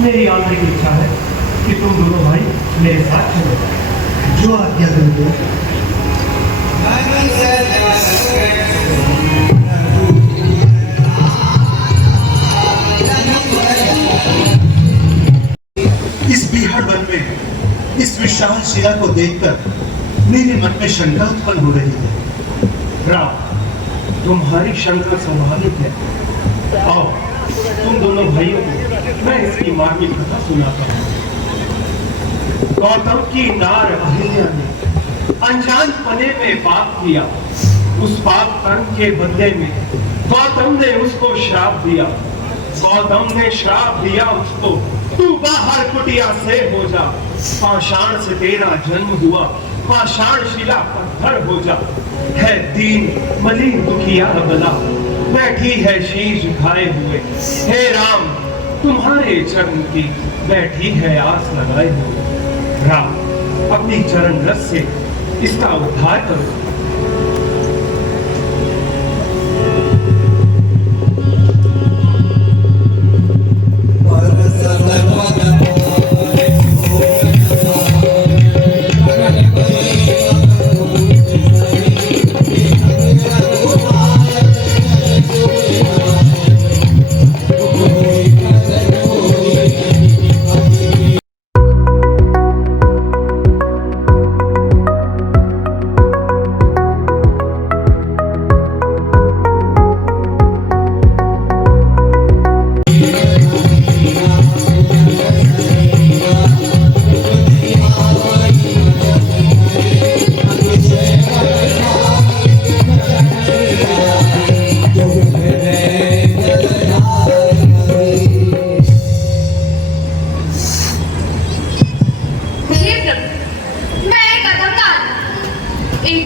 मेरी आंतरिक इच्छा है कि तुम दोनों भाई मेरे साथ चलो, जो आज्ञा करोगे। इस बीहड़ वन में इस विशाल शिला को देखकर मेरे मन में शंका उत्पन्न हो रही है। राम, तुम्हारी शंका स्वाभाविक है। आओ, तुम दोनों भाइयों को मैं इसकी मार्मिक कथा सुनाता हूँ। गौतम की नार अहिल्या ने अनजान पने में पाप किया। उस पाप कर्म के बदले में गौतम ने उसको श्राप दिया। गौतम ने श्राप दिया उसको, तू बाहर कुटिया से हो जा, पाषाण से तेरा जन्म हुआ, पाषाण शिला पत्थर हो जा। है दीन मलिन दुखिया बला, बैठी है शीश झुकाए हुए। हे राम, तुम्हारे चरण की बैठी है आस लगाए हुए। राम, अपनी चरण रस से इसका उद्धार करो।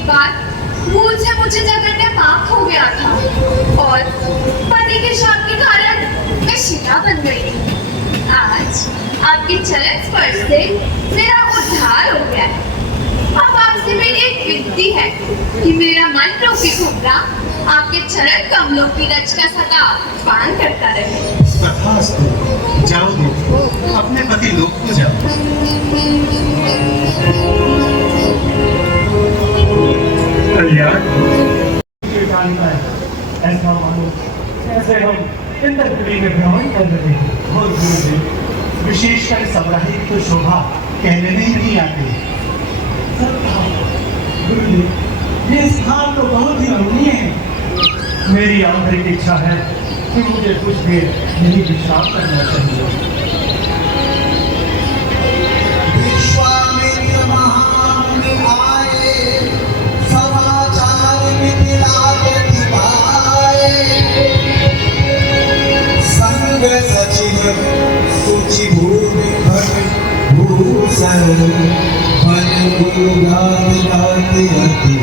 एक बार भूल से मुझे जगन्य पाप हो गया था और पति के शाप के कारण मैं शिला बन गई थी। आज आपके चरण स्पर्श से मेरा उद्धार हो गया है। अब आपसे मेरी एक विनती है कि मेरा मन रोके घुमरा आपके चरण कमलों की रच का सदा पान करता रहे। तथास्तु, जाओ देखो, अपने पति लोक को जाओ। कल्याण ऐसा मानो ऐसे हम इंद्रपुरी में भ्रमण कर रहे हैं। और गुरुदेव, विशेषकर सबराही की तो शोभा कहने में ही नहीं आती। गुरुदेव, ये स्थान तो बहुत ही रमणीय है। मेरी आंतरिक इच्छा है कि मुझे कुछ देर यहीं विश्राम करना चाहिए। विश्वामित्र महामुनि आए, समाचार मिथिलापति भाए। संग सचिव सुचि भूमि भट भूषण, मन गुरु गाति गाति अति।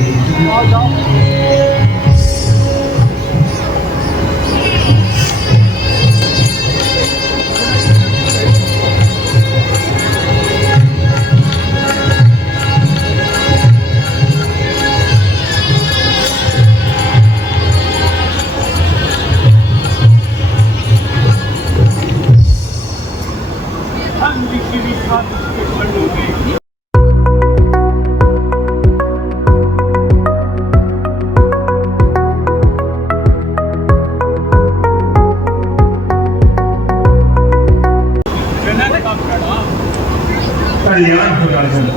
कल्याण हो राजन।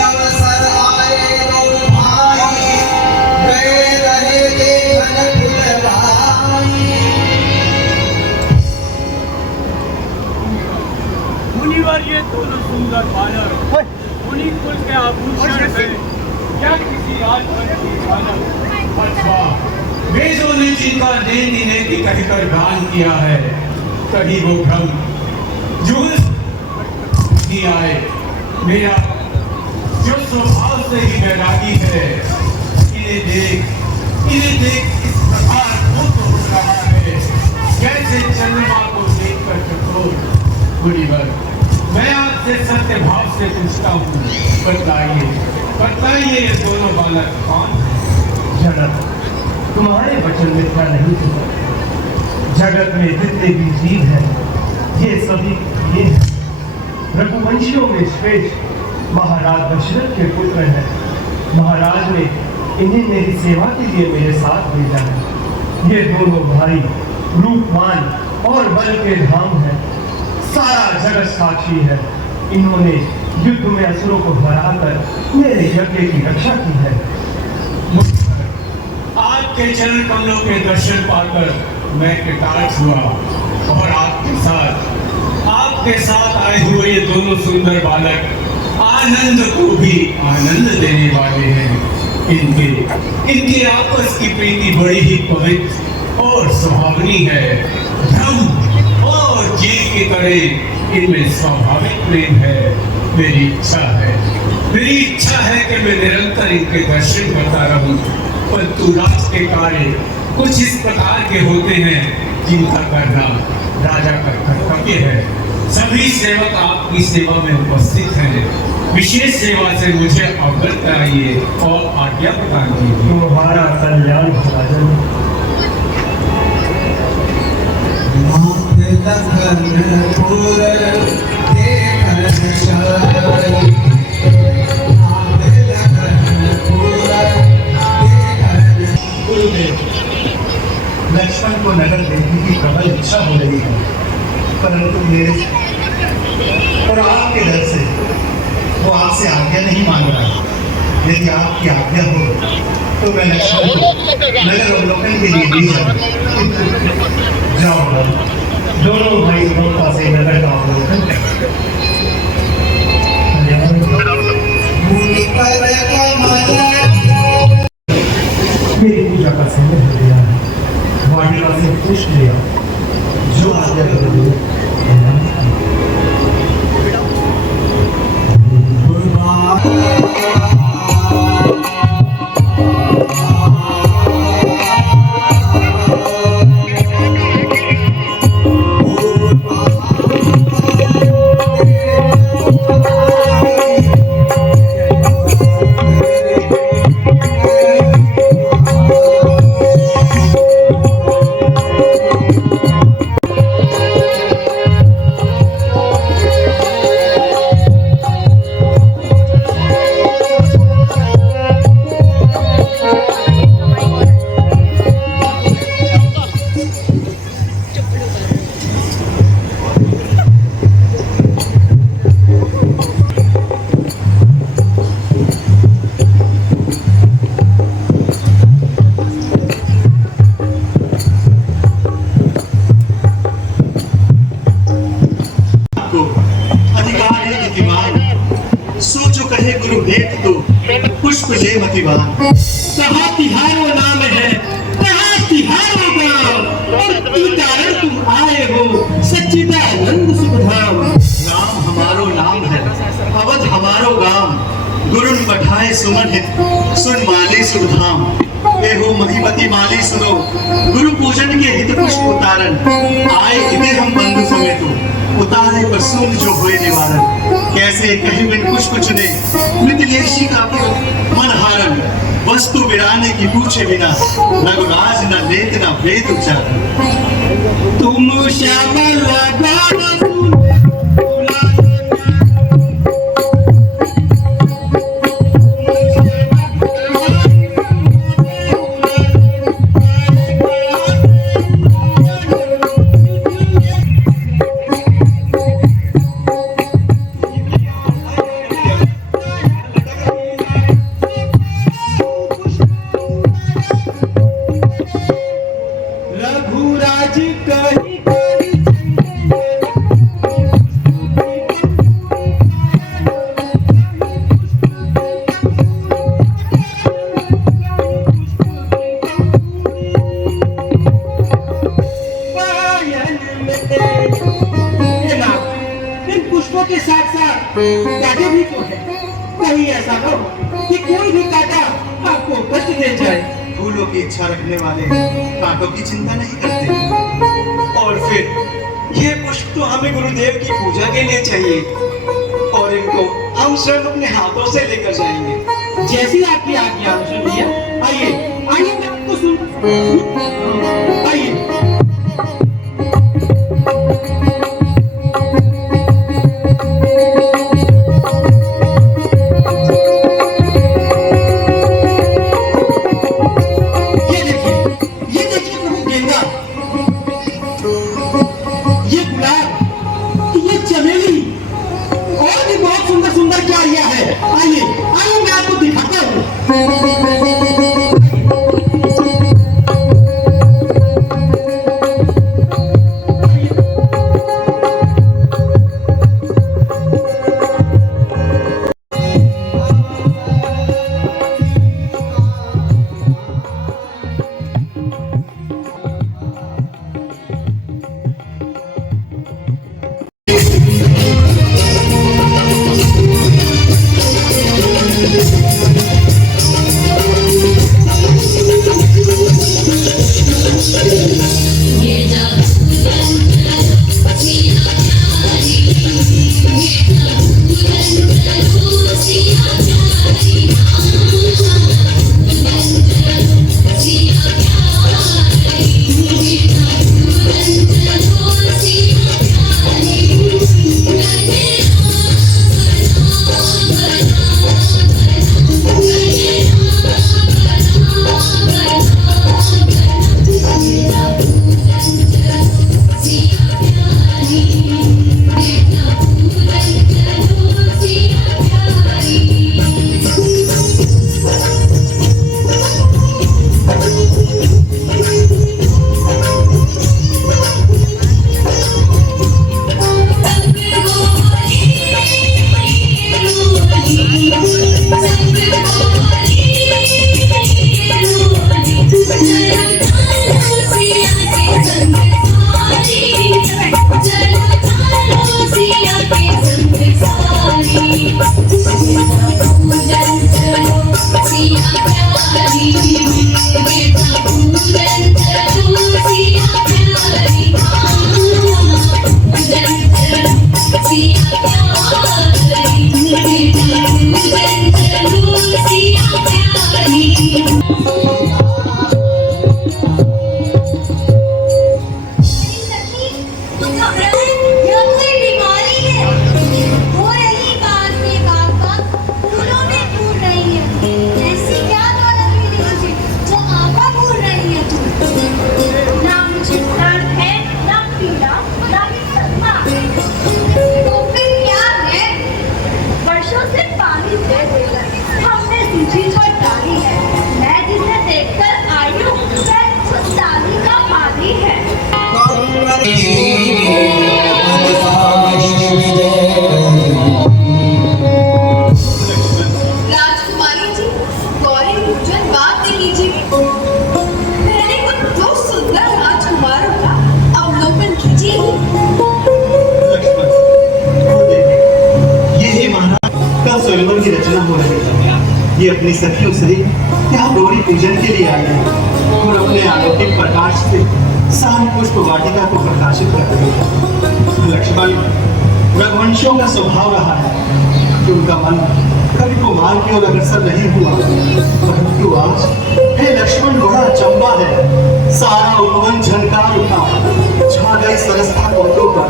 अवसर आए तो भाई, गए रहे देखन फुलवाई। मुनिवर, ये दोनों सुंदर बालक मुनि कुल के आभूषण है या किसी राजभर की बालक? अच्छा, वेदों ने जिनका नेति नेति कहकर गान किया है, कहीं वो भ्रम जो नहीं आए। मेरा जो स्वभाव से ही वैरागी है, इन्हें देख इस प्रकार वो तो हो रहा है जैसे चंद्रमा को देखकर चकोर। मुनिवर, मैं आपसे सत्य भाव से पूछता हूँ, बताइए ये दोनों बालक कौन है? जनक, तुम्हारे वचन मिथ्या नहीं हुआ। जगत में जितने भी जीव हैं, ये सभी ये हैं। रघुवंशियों में श्रेष्ठ महाराज दशरथ के पुत्र हैं। महाराज ने इन्हें मेरी सेवा के लिए मेरे साथ भेजा है। ये दोनों भाई रूपवान और बल के धाम हैं। सारा जगत साक्षी है। इन्होंने युद्ध में असुरों को हराकर मेरे यज्ञ की रक्षा की है। आपके चरण कमलों के दर्शन पाकर मैं कृतार्थ हुआ और आपके साथ आए हुए ये दोनों सुंदर बालक आनंद को भी आनंद देने वाले हैं। इनके आपस की प्रीति बड़ी ही पवित्र और सुहावनी है। धर्म और जीव की तरह इनमें स्वाभाविक प्रेम है। मेरी इच्छा है कि मैं निरंतर इनके दर्शन करता रहूं, परंतु राज के कार्य कुछ इस प्रकार के होते हैं जिनका करना राजा का कर्तव्य है। सभी सेवक आपकी सेवा में उपस्थित हैं। विशेष सेवा से मुझे अवगत कराइए और आज्ञा प्रदान कीजिए। तुम्हारा कल्याण हो राजन। लक्ष्मण को नगर देखने की प्रबल इच्छा हो रही है, परंतु मेरे और आपके डर से वो आपसे आज्ञा नहीं मांग रहा। यदि आपकी आज्ञा हो तो मैं लक्ष्मण को नगर अवलोकन के लिए ले जाऊं। जाओ, दोनों भाई ममता से नगर का अवलोकन करें। मेरी पूजा का समय हो गया है। वाटिका से पुष्प लिया, जो आज्ञा करोगे। जाने दीवान, सोचो कहे गुरु भेंट दो पुष्प ले मतिवान। कहा तिहारो नाम है, कहा तिहारो गाँव, और तू कारण तुम आए हो सच्चिदानंद सुखधाम। राम हमारो नाम है, अवध हमारो गाम, गुरुन पठाए सुमन हित, सुन माली सुधाम। ए हो महिमति माली सुनो, गुरु पूजन के हित पुष्प उतारन, आए इधे हम बंधु समेतो, उतारे पर सुन जो हुए निवारण। कैसे कहीं बिन पुष्प चुने, मिथिलेशी का क्यों मन हारन। वस्तु बिराने की पूछे बिना, रघुराज न लेत न वेद उच्चारण। तुम श्यामल गान रघुराज कही पुष्पों के साथ साथ कांटे भी तो है। कहीं ऐसा न हो कि कोई भी कांटा आपको कष्ट दे जाए। फूलों की इच्छा रखने वाले कांटों की चिंता नहीं करते। और फिर ये पुष्प तो हमें गुरुदेव की पूजा के लिए चाहिए, और इनको हम स्वयं अपने हाथों से लेकर जाएंगे। जैसी आपकी आज्ञा सुनिए। आइए आइए, मैं आपको सुन आइए। स्वयंवर की रचना हो रही है। ये अपनी सखियों से यहाँ गौरी पूजन के लिए आए हैं और अपने अलौकिक प्रकाश से सारी पुष्प वाटिका को प्रकाशित कर रहे हैं। लक्ष्मण, रघुवंशियों का स्वभाव रहा है कि उनका मन कभी कुमार की ओर अग्रसर नहीं हुआ, परंतु आज हे लक्ष्मण बड़ा अचंबा है। सारा उपवन झनकार उठा, छा गई सरसता पौधों पर,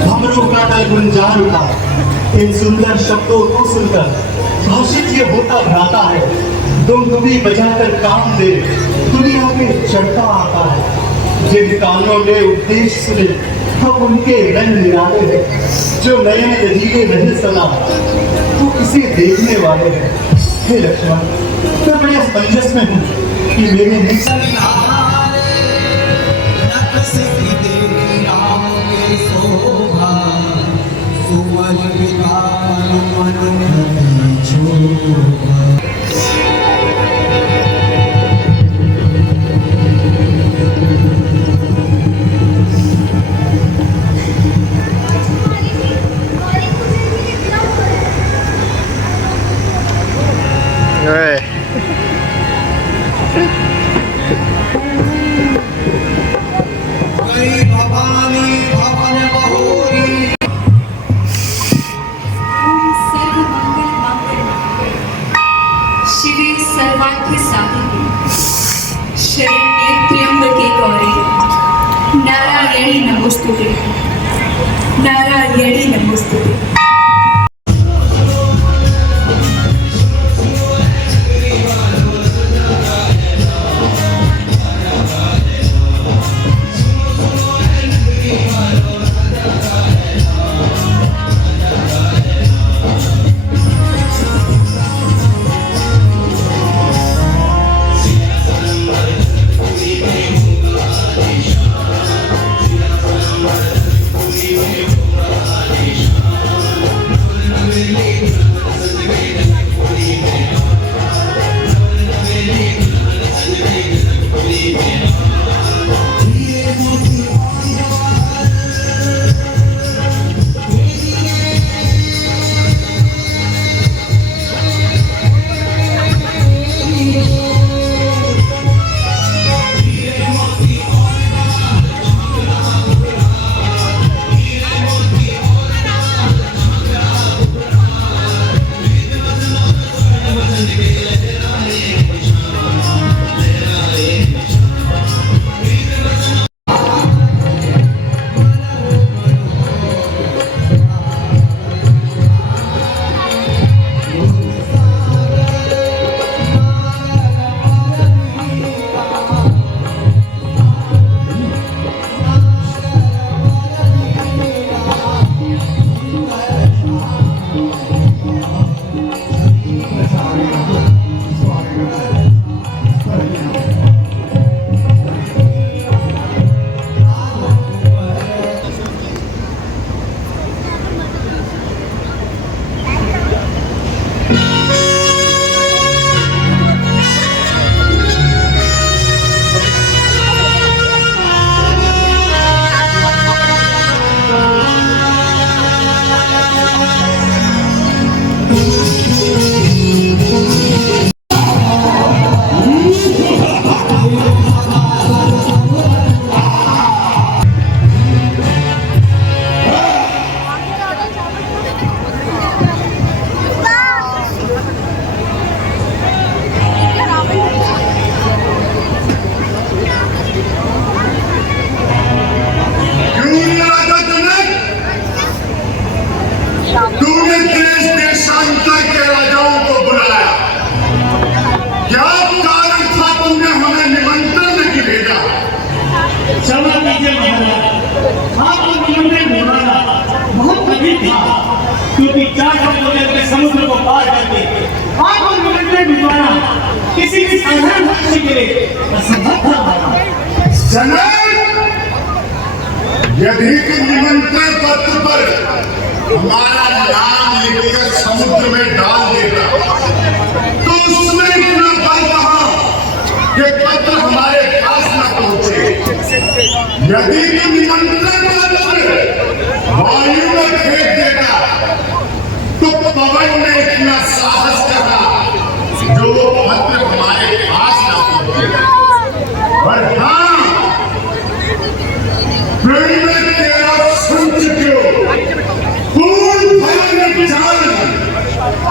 भमरों का दल गुंजार उठा। इन सुंदर शब्दों को सुनकर भाषित ये होता भ्राता है, दुमदुमी बजाकर काम दे दुनिया में चढ़ता आता है। जिन कानों ने उपदेश सुने हम उनके रंग निराले हैं, जो नए नजीले नहीं सुना वो किसी देखने वाले हैं। हे लक्ष्मण, मैं बड़े असमंजस में हूँ कि मेरे नारायणी नमोस्तुते, नारायणी नमोस्तुते। क्योंकि 4 किलोमीटर के समुद्र को पार करके आपको निमंत्रण भिजवाना किसी भी साधारण मनुष्य के लिए असंभव था। यदि कि निमंत्रण पत्र पर हमारा नाम लिखकर समुद्र में डाल देता तो उसमें इतना बल कहां कि पत्र हमारे पास न पहुंचे। यदि कि निमंत्रण पत्र वायु में फेंक देता तो पवन में इतना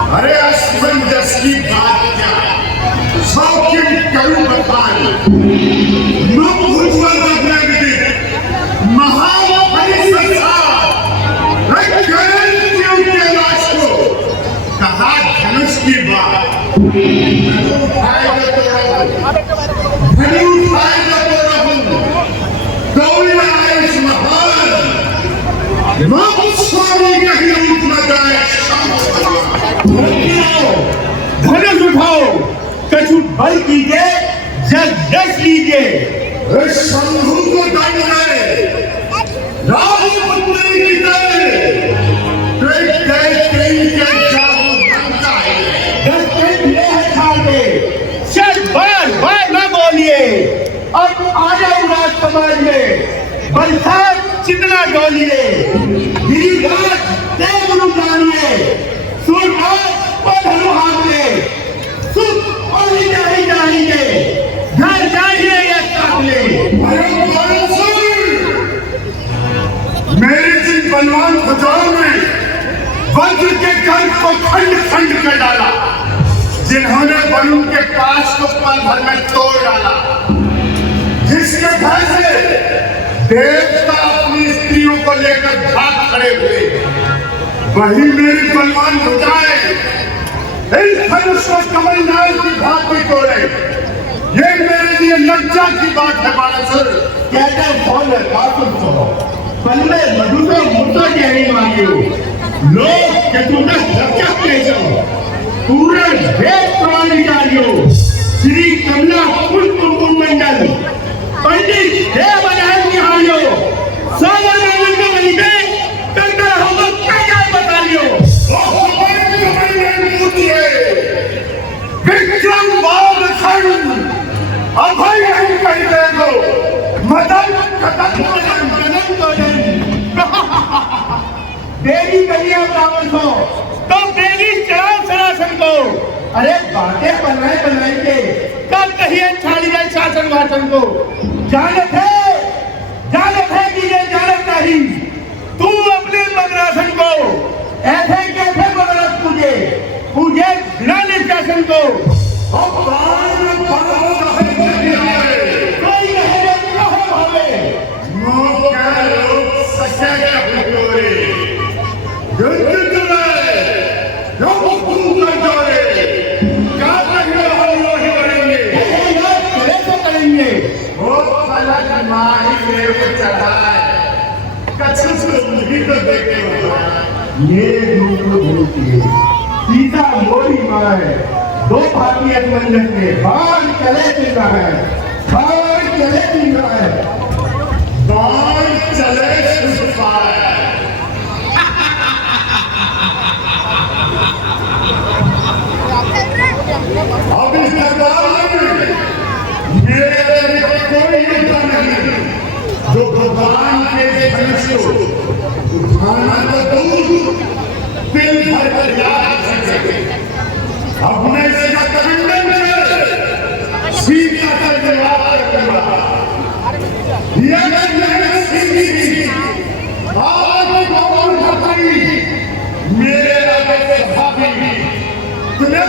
अरे असमंजस की बात क्या, शौकीन करूं बताएं, मुख उज्ज्वल रखने की महाबली संसार, क्यों के लाश को कहा धनुष की बात, धनु उठाएगा तो रहूं, दौड़ आयुष महान, मुख स्वामी कहीं उठ न जाए। धनुष उठाओ, कछु बल कीजिए, जग यश लीजिए। शंभु को दम है, राजपुत्री की जय, बार न बोलिए, अब आ जाओ राज समाज में, बरसात चितना डोलिए, गिरिराज देवनु जानिए, सूरनाथ को धनु हाथ में, सुख और जाइए, घर जाइए या सामने। मेरे जिन बलवान भुजाओं ने वज्र के गर्भ को खंड खंड कर डाला, जिन्होंने वरुण के पास को पल भर में तोड़ डाला, जिसके भय से देवता अपनी स्त्रियों को लेकर भाग खड़े हुए, वही मेरी बलवान भुजाएं इस धनुष को कमलनाथ की भांति तोड़े। ये मेरे लिए लज्जा की बात है बालासुर। कहते कौन है बातुल को पल में मधुरो मुद्दा कहने मांगे हो, लोग चतुर्थ रक्षा केशव पूरे वेद प्रमाण निकालियो, श्री कमला पुष्प मंडल पंडित देव अनहद निहालियो, सावन आनंद बनिते कंकर हम क्या बता लियो। विक्रम बाल खंड अभय हम कह देगो, मदन कदम देवी कलिया ब्राह्मण को तो देवी चढ़ाओ सरासन को। अरे बातें बनाए के कब कहिए छाड़ी जाए शासन वासन को। जानत है कि ये जानत नहीं, तू अपने मद्रासन को ऐसे कैसे बदलत पूजे बिना निष्कासन को। कोई कहे भावे ये सीता मोरी माँ है, दो भाभी मंजन में बाल चले पीना है, बाल चले पीना है, बाल चले अब इस दरबार में मेरे कोई नेता नहीं जो भगवान के धनुष को उठाना तो दूर दिल भर कर याद कर सके। अपने से का कविंदन सीता का जवाब करूंगा, ये आज भगवान भक्ति मेरे आगे से भाभी तुम्हें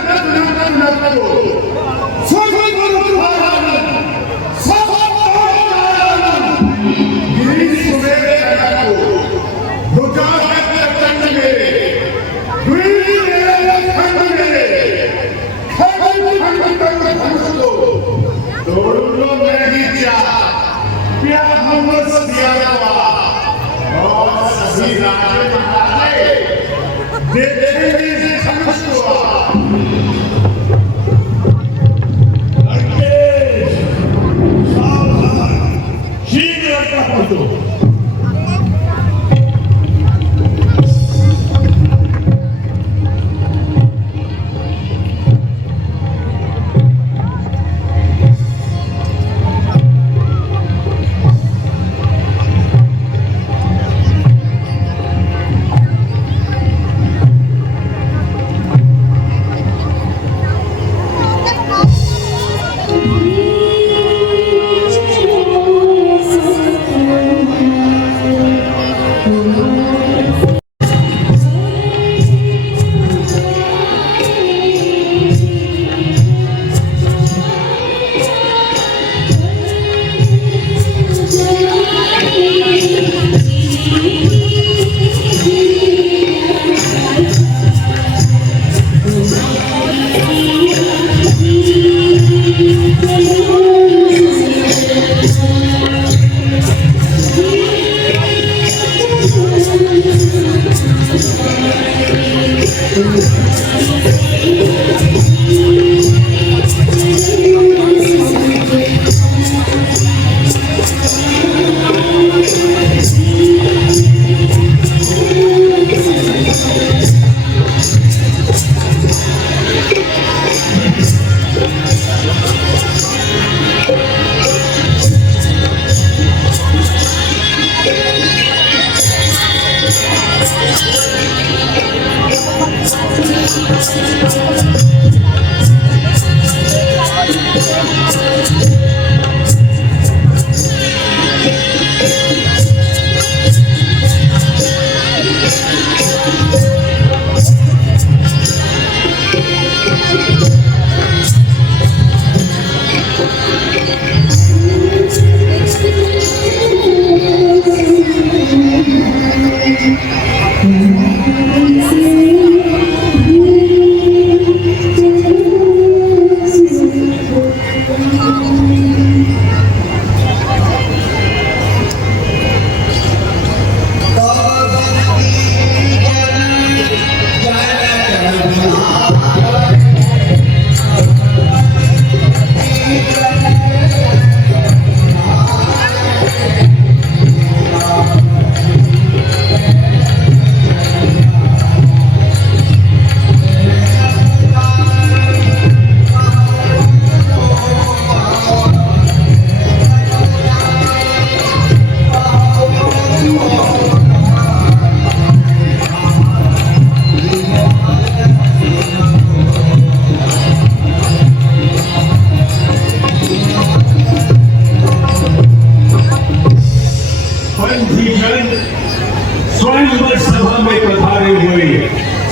स्वयंवर सभा में पधारे हुए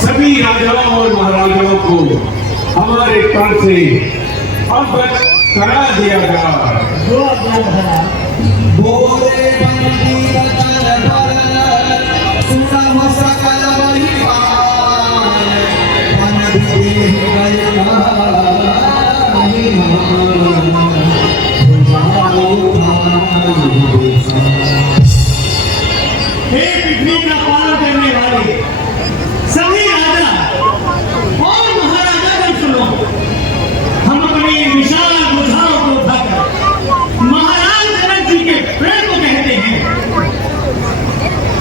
सभी राजाओं और महाराजाओं को हमारे कर से अवगत करा दिया गया। बोले बंदी वचन पर सुनम सकल बलिहार मन विधि हे पृथ्वी का पालन करने वाले सभी राजा और महाराजा सुनो, हम अपनी विशाल बुझाओं को उठाकर महाराज जनक जी के प्रेम को कहते हैं।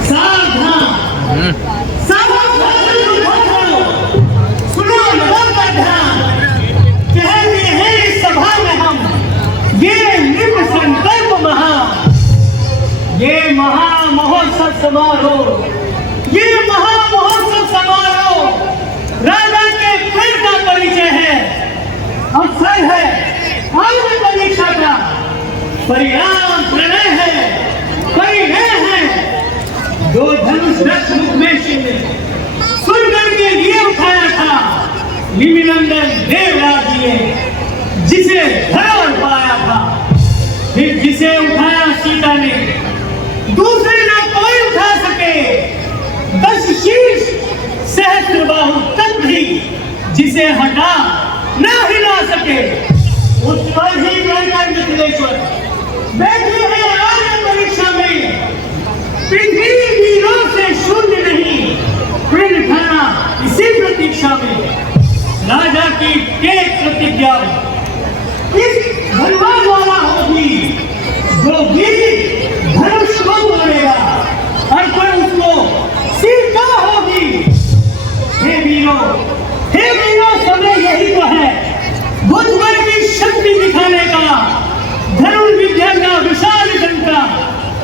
सावधान सुनो, लगन का ध्यान कहते हैं इस सभा में हम ये निम्न संकल्प महान, ये महामहोत्सव समारोह, ये महामहोत्सव समारोह राजा के प्रेम का परिचय है, अवसर है, आयुध परीक्षा का परिणाम प्रणय है, परिणय है। जो धनुष रथ मुखमेश ने सुरगढ़ के लिए उठाया था निमिनंदन देवराज जी ने, जिसे धरोहर पाया था, फिर जिसे उठाया सीता ने, दूसरे ना कोई उठा सके। 10 शीर्ष सहस्त्र बाहु तक भी जिसे हटा ना हिला सके, उस पर ही कहकर मिथिलेश्वर बैठे हैं आज परीक्षा में। पृथ्वी वीरों से शून्य नहीं, प्रण खाना इसी प्रतीक्षा में। राजा की टेक प्रतिज्ञा इस धनवान वाला होगी, जो वीर धनुष को मारेगा और कोई उसको सीता होगी। हे वीरों, समय यही तो है भुजबल की शक्ति दिखाने का, धनुर्विद्या का विशाल डंका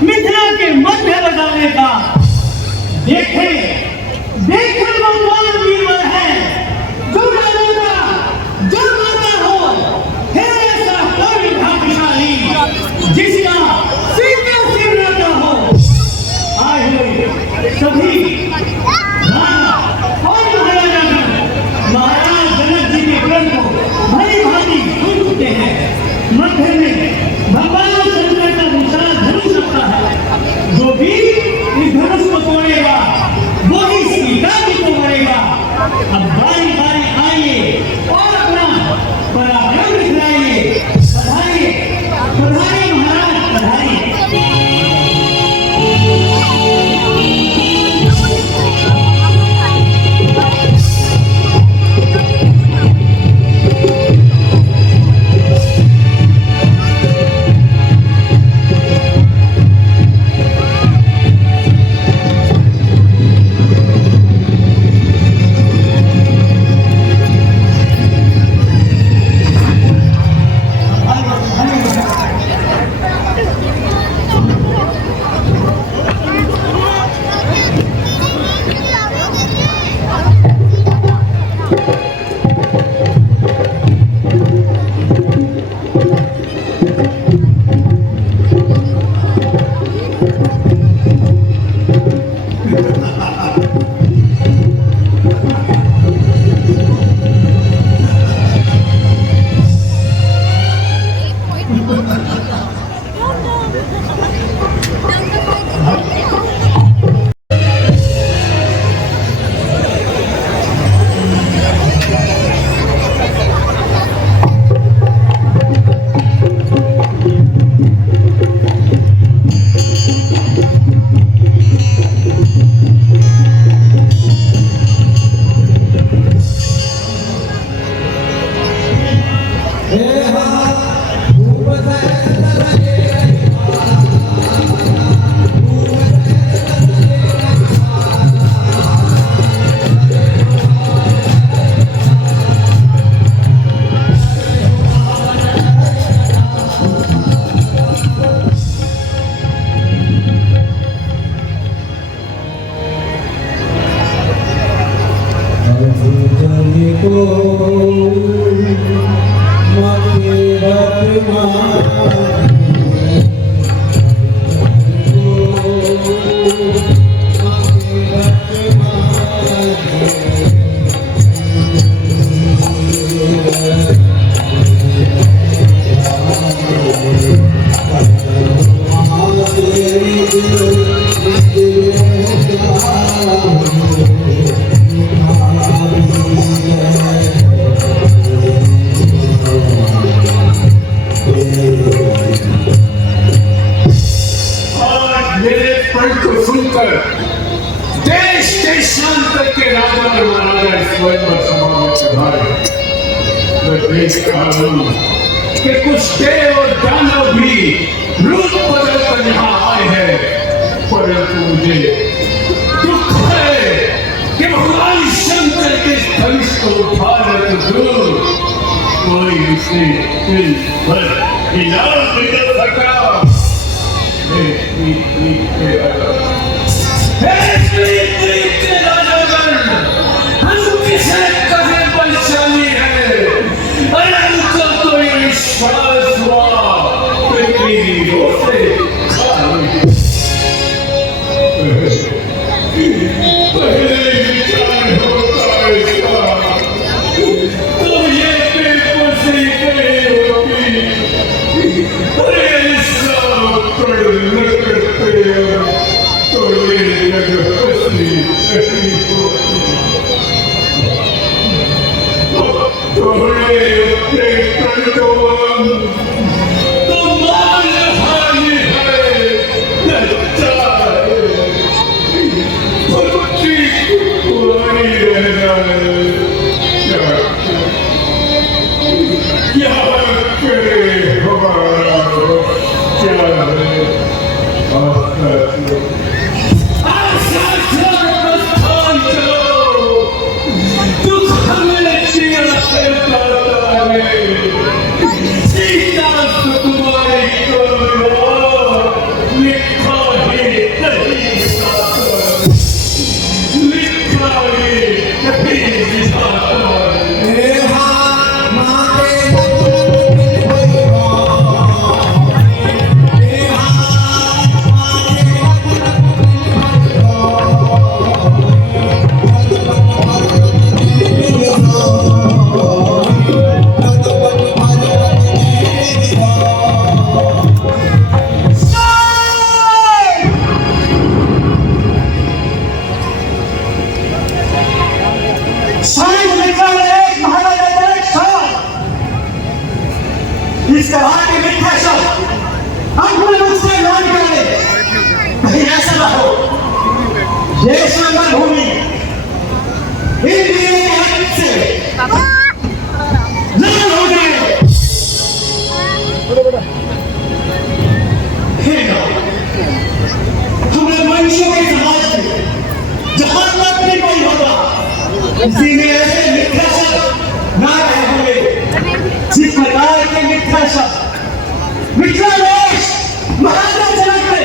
मिथिला के मध्य लगाने का। देखें भगवान वीरवर है, जो माता हो, है ऐसा कोई भाग्यशाली जिसका सीधा सिर रहता हो। आए हुए सभी राजा और महाराज जनक जी के क्रम को भली भांति सुन चुके हैं। मध्य में भगवान शंकर का विशाल धनुष रखता है, जो भी इस धनुष को तोड़ेगा वो ही सीता जी को मरेगा। अब बारी बारी आइए और अपना पराक्रम दिखलाइए। पधारिए, पधारिए महाराज, पधारिए। कि कुछ देव और दानव भी रूप बदल कर यहाँ आए हैं, परंतु मुझे दुख है कि भगवान शंकर के धनुष को उठाने तो दूर कोई उसे दिल भर हिला नहीं सका। हम किसे कहे बलशाली है, अरे उनका कोई विश्वास हुआ तो वीरों से पहले विचार होता है इसका, तो ये बिल्कुल सही कही होती। अरे इसका उत्तर न करते तो ये जगह फंसी नहीं होती। थोड़े अपने कंट्रोल तो मान हानि है, लज्जा है, बच्ची कुंवारी रहना है। क्या करे हमारा क्या है इस तरह के मिथ्या शब्द अपने मुख से न निकाले, कहीं ऐसा न हो ये संगम भूमि इंद्रियों के हाथ से लाल हो जाए। हमारे मनुष्यों के समाज में जहां तक भी कोई होगा, किसी ने ऐसे मिथ्या शब्द ना कहे होंगे जिस प्रकार के मिथ्या शब्द मिथ्या वेश महाराज जनक ने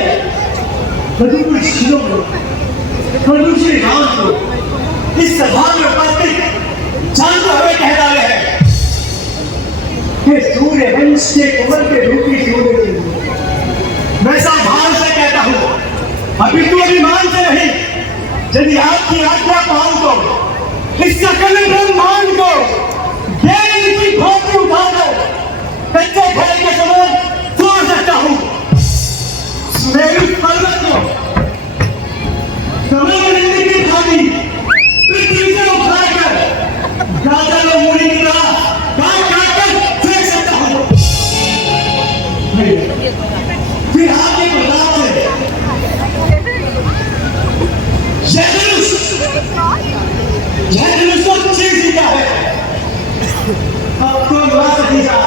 प्रभु शिरों को, प्रभु श्री राम को इस सभा में उपस्थित जानते हुए कह डाले हैं कि सूर्य वंश के कुंवर के रूपी सूर्य के मैं सावधान से कहता हूं, अभी तो अभिमान से नहीं, यदि आपकी आज्ञा पाऊं तो इस सकल ब्रह्मांड को ज्ञान की खोपड़ी उठाकर कच्चे घर के समान तोड़ सकता हूं। मेरी पर्वत को कमलवृंद की भांति पृथ्वी से उठाकर गाजर और मूली की तरह काट काटकर फेंक सकता हूं। फिर आपके प्रताप से यह धनुष को चीर दिया है। आपको बात नहीं जा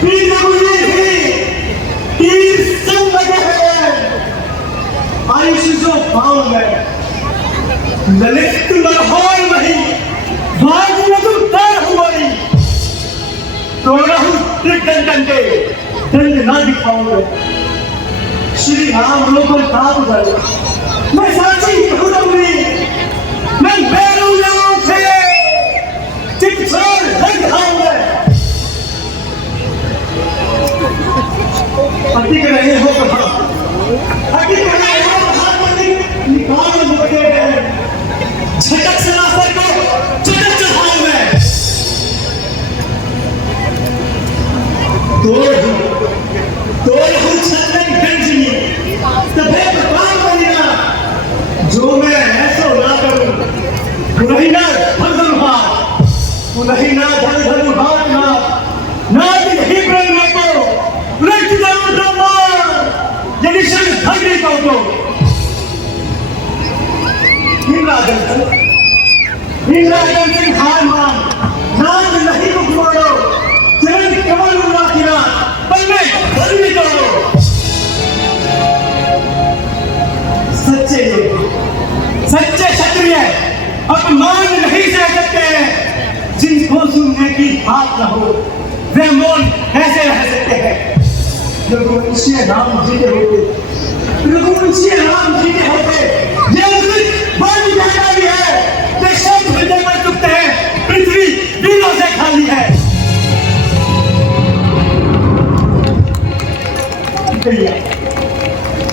तीर मुझे भी तीर सब लगे हैं। आयुष जो पाऊं मैं ललित लाहौर नहीं भाग में तुम तैर हुई तो रहूं त्रिदंडन के दंड ना दिखाऊंगा। श्री राम लोगों ताप गए, मैं साची कहूंगी, मैं बैरूं से वही ना धर धरू हाथ ना ही प्रेम को रक्त जाऊं ब्रह्मा यदि शन धगड़ी को इंद्राजन सिंह हार मान नाम नहीं को घुमाओ चरण कमल उड़ा किना पन्ने बंदी करो सच्चे क्षत्रिय अपमान नहीं सह सकते हैं जिनको सुनने की बात न हो वे मौन ऐसे रह सकते हैं रघुवंशी राम जी के होते ये उस बड़ी जाना भी है कि शब्द हृदय में चुपते हैं पृथ्वी दिलों से खाली है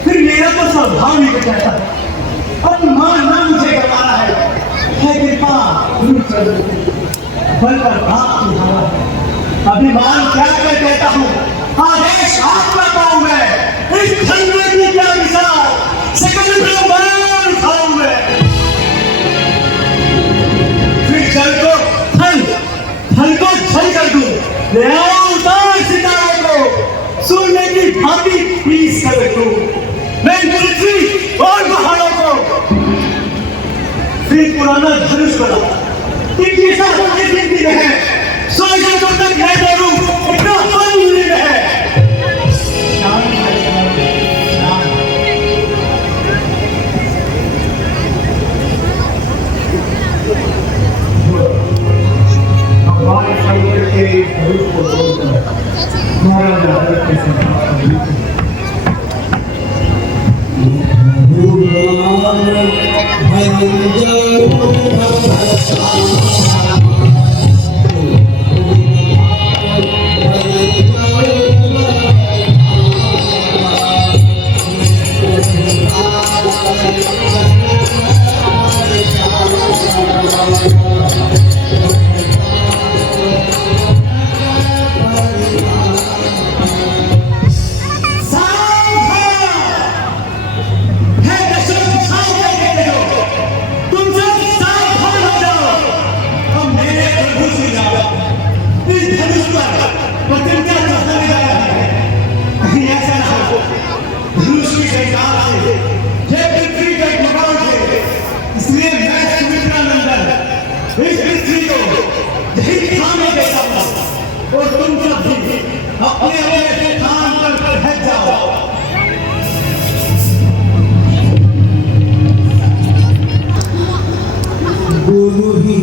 फिर मेरा तो स्वभाव नहीं बचाता अपमान ना मुझे करवाना है कृपा बल पर बाप की हवा अभिमान क्या कर देता हूँ आदेश आप करता हूँ मैं इस खंडे की क्या मिसाल सकल ब्रह्मांड खाऊं मैं फिर जल को फल को छल कर दूं ले आओ उतार सितारे को सूर्य की भांति पीस कर दूं मैं पृथ्वी और पहाड़ों को फिर पुराना धनुष बना इनके साथ ये जिंदगी है स्वर्ग को तक मैं बोलूं इतना फल मिल है हमारे शंकर के धनुष को तोड़कर महाराज दशरथ के साथ और तुम सब भी अपने अपने स्थान पर बैठ जाओ गुरु ही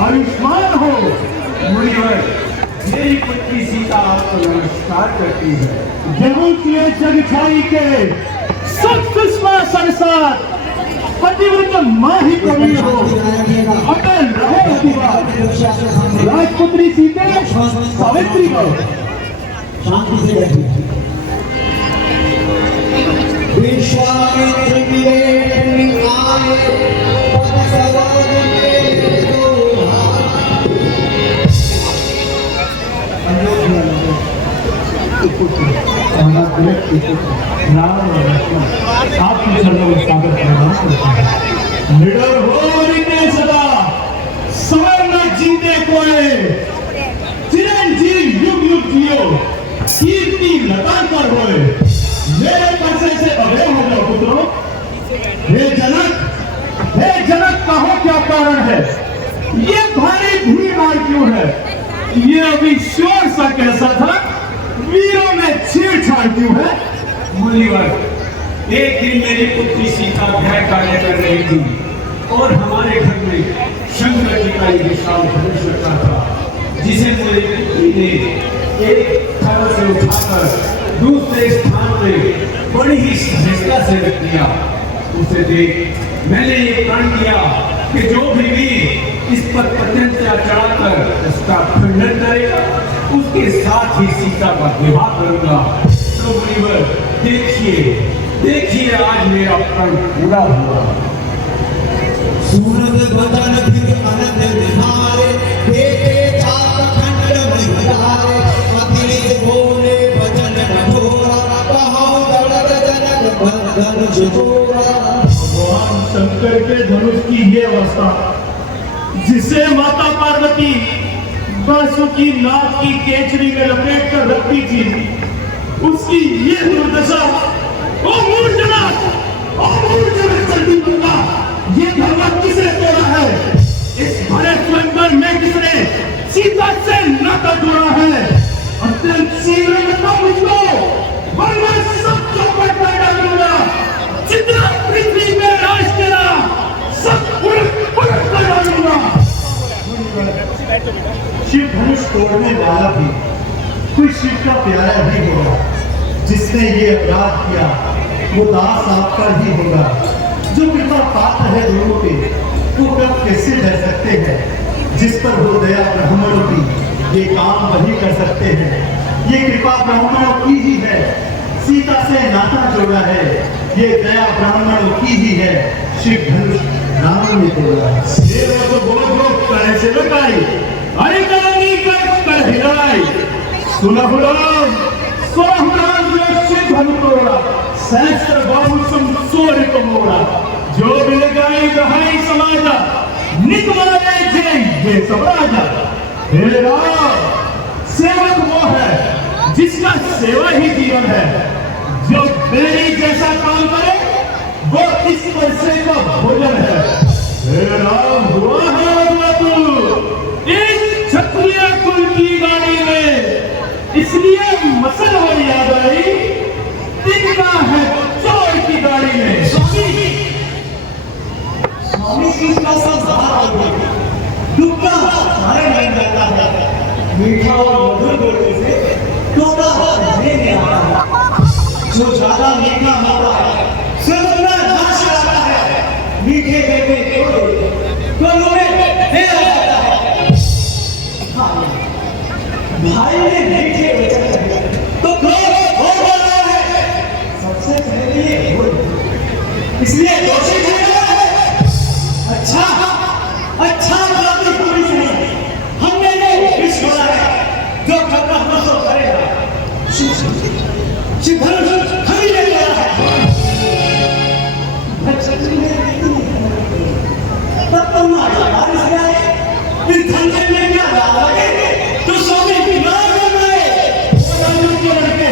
आयुष्मान हो मुनिवर। मेरी पुत्री सीता आपको नमस्कार करती है। जरूर किए जग छाई के सब सुषमा संसार पतिव्रत माँ ही कवि हो, अटल रहे अधिवास। राजपुत्री सीते सावित्री हो। शांति से बैठिए। विश्वामित्र मिले आए पद सवार में दो आपकी चरणों में स्वागत प्रणाम करता हूं। निडर हो रिते सदा समय न जीते कोई, चिरंजीव युग युग जियो, कीर्ति लगातार होए। मेरे पैसे से अभय हो जाओ पुत्रों। हे जनक कहो क्या कारण है? ये भारी भीड़ मार क्यों है? ये अभी शोर सा कैसा था? वीरों में छेड़छाड़ क्यों है? मुनिवर, एक दिन मेरी पुत्री सीता गृह कार्य कर रही थी और हमारे घर में शंकर जी का एक विशाल धनुष रखा था, जिसे मेरी पुत्री ने एक थल से उठाकर दूसरे स्थान पे बड़ी ही सहजता से रख दिया। उसे देख मैंने ये प्रण किया कि जो भी वीर इस पर प्रत्यंचा चढ़ाकर उसका खंडन करेगा, उसके साथ ही सीता का विवाह करूंगा। तो मुनिवर देखिए आज मेरा प्रण पूरा हुआ। सूरज बदन फिर अनंत विहारे, देखे चाप खंड विहारे, अति बोले वचन कठोरा, कहो दर्द जनक बंधन जोरा। भगवान शंकर के धनुष की ये अवस्था, जिसे माता पार्वती बांसुरी नाग की केचरी में लपेट कर रखती थी, उसकी ये दुर्दशा। ओ मूर्जना जल्दी बोला, ये धर्म किसने तोड़ा है? इस भरे स्वयंवर में किसने सीता से नाता जोड़ा है? अत्यंत शीघ्र बता मुझको, वरना सब चौपट कर डालूंगा। जितना पृथ्वी में राज तेरा, सब उलट कर डालूंगा। शिव धनुष तोड़ने वाला भी कोई शिव का प्यारा ही होगा। जिसने ये अपराध किया वो दास आपका ही होगा। जो कृपा पात्र है दोनों पे, वो कब कैसे डर सकते हैं? जिस पर हो दया ब्राह्मणों की, ये काम वही कर सकते हैं। ये कृपा ब्राह्मणों की ही है, सीता से नाता जोड़ा है। ये दया ब्राह्मणों की ही है, शिव धनुष राम ने तोड़ा। सेवा तो बहुत लोग करे से लगाई, अरे करनी कर हिलाई। सुनहुराम जो शिव धनु तोड़ा, सहस्त्र बाहु सम सोर को मोड़ा। जो बिल गाई दहाई समाजा, नित मारे थे ये सब राजा। हे राम, सेवक वो है जिसका सेवा ही जीवन है। जो बेड़ी जैसा काम करे वो इस वर्षे का भोजन है। हे राम, हुआ है बाबू इस क्षत्रिय कुल की गाड़ी में, इसलिए मसल हो याद आई। तिनका है चोर की गाड़ी में। स्वामी की संसार दुख का कारण बन जाता है। मीठा और मधुर बोलने से तोड़ा नहीं आता है। जो ज्यादा मीठा होता है सब अपना नाश करता है। मीठे बेटे तो में जाता है। भाई ने मीठे बेटे तो क्रोध हो रहा है। सबसे पहले ये इसलिए दोषी ठहरा है। अच्छा गलती पूरी नहीं, हमने ये छोड़ा है। जो करना हो सो करेगा। शिव धनुष हम ही ले गया है। तब तुम बारिश में आए, इस धंधे में क्या लगे तो स्वामी की नाम लड़के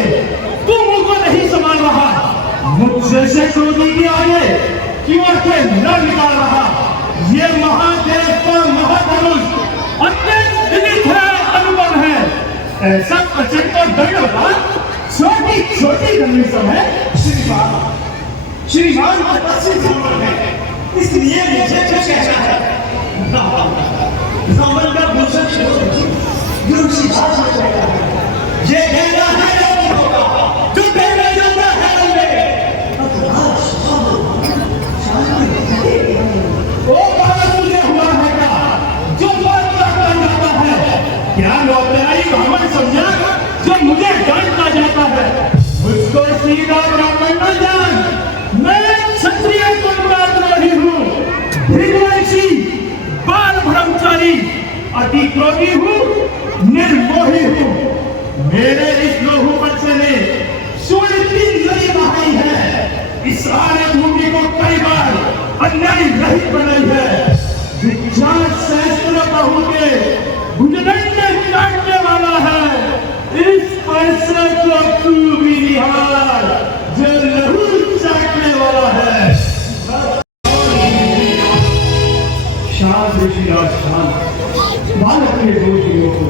तुम उनको नहीं संभाल रहा, मुझ जैसे क्रोधी की आगे क्यों आंखें न निकाल रहा। ऐसा प्रचंड और दंड होगा, छोटी छोटी गंदी सब है। श्रीमान तपस्वी ब्राह्मण है, इसलिए मुझे क्या कहना है? ब्राह्मण का भूषण गुरु श्रीवास में कहता है, ये कहना है जो कहना जाता है वो बात मुझे हुआ है क्या? जो बात करता जाता है, क्या लौटराई ब्राह्मण समझा जो मुझे डांटना जाता है? मुझको सीधा ब्राह्मण न जान, मैं क्षत्रिय कुलद्रोही हूँ, भृगवंशी, बाल ब्रह्मचारी, अति क्रोधी हूँ, निर्मोही हूँ। मेरे इस लोहू बच्चे ने सूर्य की नदी बहाई है, इस सारे भूमि को कई बार अन्याय रहित बनाई है। विज्ञान शास्त्र बहू के गुजरन में काटने वाला है, इस पैसे को तू भी निहार जो लहू चाटने वाला है। शांत ऋषिराज शांत, बालक के दोषियों को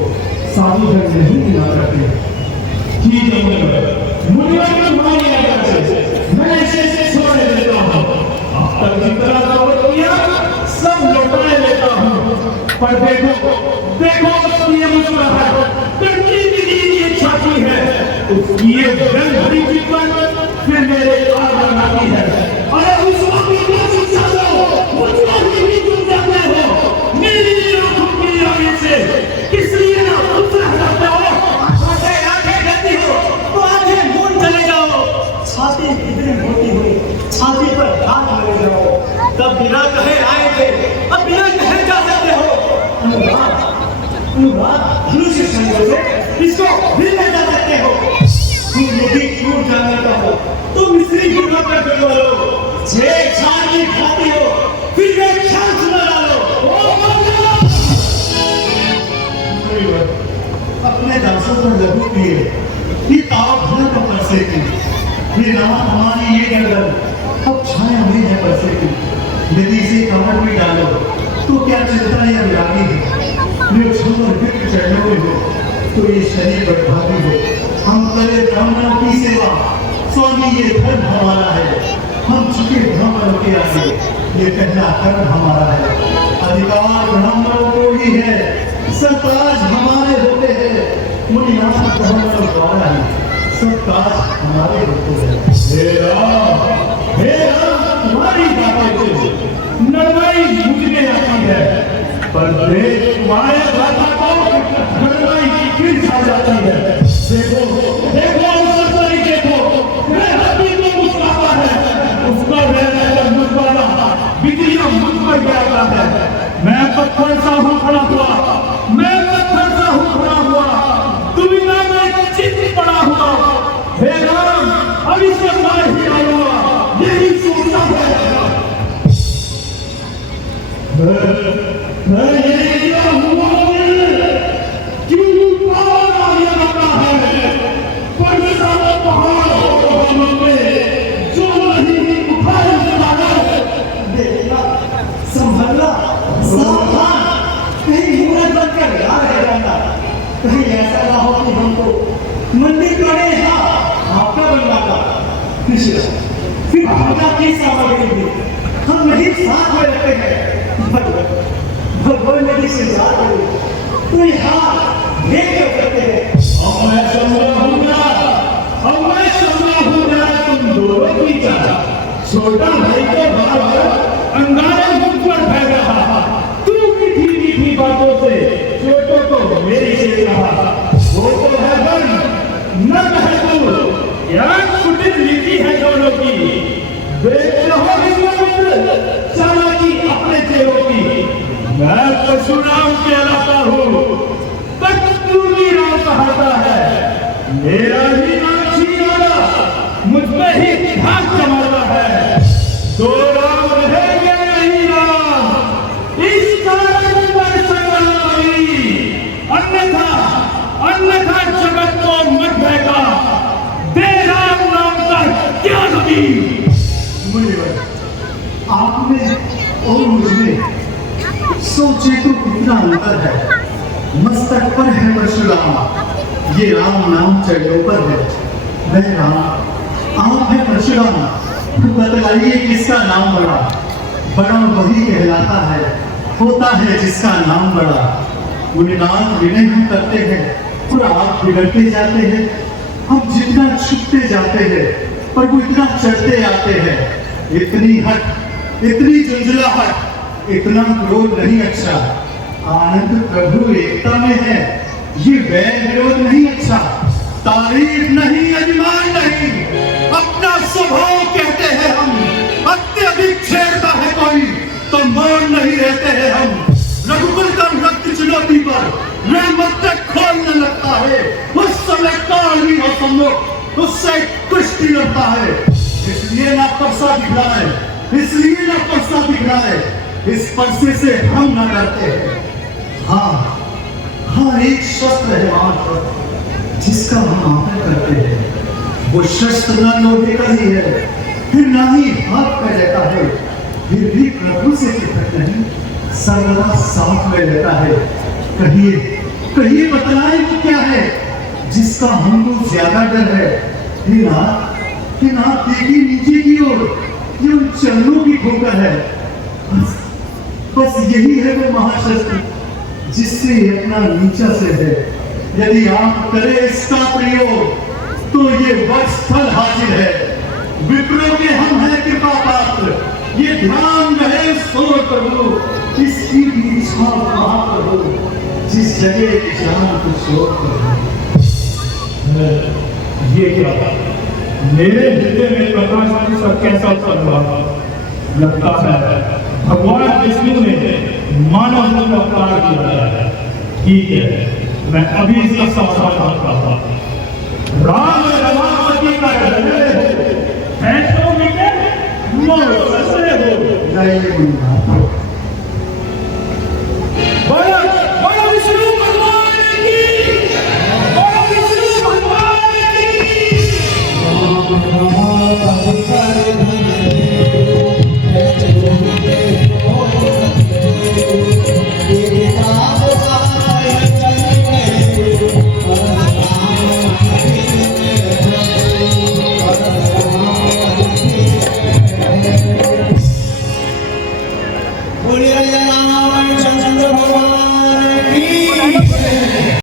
साधु धन नहीं मिला करते। ठीक है मुनियों की तुम्हारी आज्ञा से मैं इसे छोड़ देता हूँ। अब तक जितना दावत किया सब लौटाए लेता हूँ। पर देखो देखो ये मुस्कुराहट लड़की की ये छाती है, उसकी ये गंध भरी जीवन फिर मेरे आगे आती है। अरे उस वक्त को शिक्षा दो, मुझको भी तुम जाते हो मेरी आंखों की आगे से, इसलिए ना दूसरा हटाते हो। आंखें करती हो तो आंखें मूंद चले जाओ। छाती कितनी मोटी हुई, छाती पर हाथ लगे जाओ। तब बिना कहे आए थे, अब बिना कहे जा सकते हो। अनुराग धनुष्य संयोग से इसको भी ले जा सकते हो। तुम यदि टूट जाने का हो तो मिस्त्री की नौकर कर लो, छेड़ छाड़ की खाती हो फिर वे ख्याल सुना डालो। अपने दासों पर लघु किए कि ताव भर का परसे की, ये नाम हमारी ये गर्दन अब छाया हुई है परसे की। यदि इसे कमर में डालो तो क्या चिंता या विरागी है? जो छुपर विक्त चढ़ने हुए हो तो ये शरीर बर्बादी हो। हम करे ब्राह्मणों की सेवा, स्वामी ये धर्म हमारा है। हम चुके ब्राह्मणों के आगे, ये पहला कर्म हमारा है। अधिकार ब्राह्मणों को ही है, सरताज हमारे होते हैं। मुनिनाथ ब्राह्मणों द्वारा ही सब काज हमारे होते हैं। हे राम तुम्हारी बातें तो नरवाई मुझे आती है, पर देख तुम्हारे बातों को नरवाई फिर खा जाती है। देखो देखो देखो मैं हत्ती को मुस्कुराता है, उसका रहना मुस्कुराना बिजलियां मुझ पर गिरता है। मैं पत्थर सा हूँ खड़ा हुआ, मैं पत्थर सा हूँ खड़ा हुआ, दुनिया में चित पड़ा हुआ। हे राम अब इसको मार ही डालूंगा, यही सोचता है। मैं ये क्या हुआ क्यों पार आगे लगता है? परसा पहाड़ में जो नहीं उठाए देखना, संभलना, सावधान, कहीं मूर्ख बनकर ना रह जाना। कहीं ऐसा ना हो कि हमको मंदिर पड़े आपका बनना का फिर पूजा की सामग्री भी हम नहीं साथ में रखते हैं। भगवान यदि श्रृंगार करे तो यहाँ भेद कर सकते हैं। अब मैं समझा हूँ तुम दोनों की चाचा। छोटा भाई को बार अंगारे मुझ पर फेंक रहा, तू मीठी मीठी बातों से छोटों को मेरी से कहा। वो तो है बन न है तू, क्या कुटिल नीति है दोनों की। देखते हो चालाकी अपने चेहरों की। मैं परशुराम कहलाता हूँ, तक तू भी राम कहता है। मेरा ही नाम श्रीराम मुझ में ही घास जमाता है। दो राम रहेंगे नहीं राम, इस कारण पर संग्रामी। अन्यथा जगत को मत भेगा, दे राम नाम का क्या नबी। आप में और मुझमें सोचे तो कितना अंतर है। मस्तक पर है परशुराम, ये राम नाम चढ़ों पर है, वह राम आम है परशुराम। बतलाइए किसका नाम बड़ा, बड़ा वही कहलाता है, होता है जिसका नाम बड़ा। मुनिनाथ विनय हम करते हैं और आप बिगड़ते जाते हैं। हम जितना छुपते जाते हैं पर वो इतना चढ़ते आते हैं। इतनी हट, इतनी झुंझलाहट, इतना क्रोध नहीं अच्छा। आनंद प्रभु एकता में है, ये वैर विरोध नहीं अच्छा। तारीफ नहीं, अभिमान नहीं, अपना स्वभाव कहते हैं हम। अत्यधिक छेड़ता है कोई तो मौन नहीं रहते हैं हम। रघुकुल का रक्त चुनौती पर रहमत खोलने लगता है, उस समय काल भी हो सम्मुख, उससे कुश्ती लड़ता है। इसलिए ना परसा दिखलाए, इसलिए ना परसा दिखलाए, इस परसे से हम ना डरते हैं। हाँ हाँ, एक शस्त्र है मात्र जिसका हम आदर करते हैं। वो शस्त्र न लोहे का ही है, फिर ना ही हाथ में रहता है, फिर भी प्रभु से पृथक नहीं, सर्वदा साथ में रहता है। कहिए कहिए, बतलाए वो क्या है जिसका हमको ज्यादा डर है। कि ना देखिए नीचे की ओर, ये उन चरणों की ठोकर है। बस यही है वो महाशस्त्र जिससे ये अपना नीचा से है। यदि आप करें इसका प्रयोग तो ये वत्सफल हाजिर है। विप्रो के हम हैं कृपा पात्र, ये ध्यान रहे सो प्रभु, इसकी भी इच्छा महाप्रभु, जिस जगह जान को शोर प्रभु। ये क्या मेरे हृदय में प्रकाश का कैसा प्रभाव लगता है। भगवान विष्णु ने मानव रूप अवतार किया है। ठीक है, मैं अभी इसका समाधान करता हूँ। राम रमापति का हृदय हो, ऐसों में मौत से हो। जय गुरुनाथ।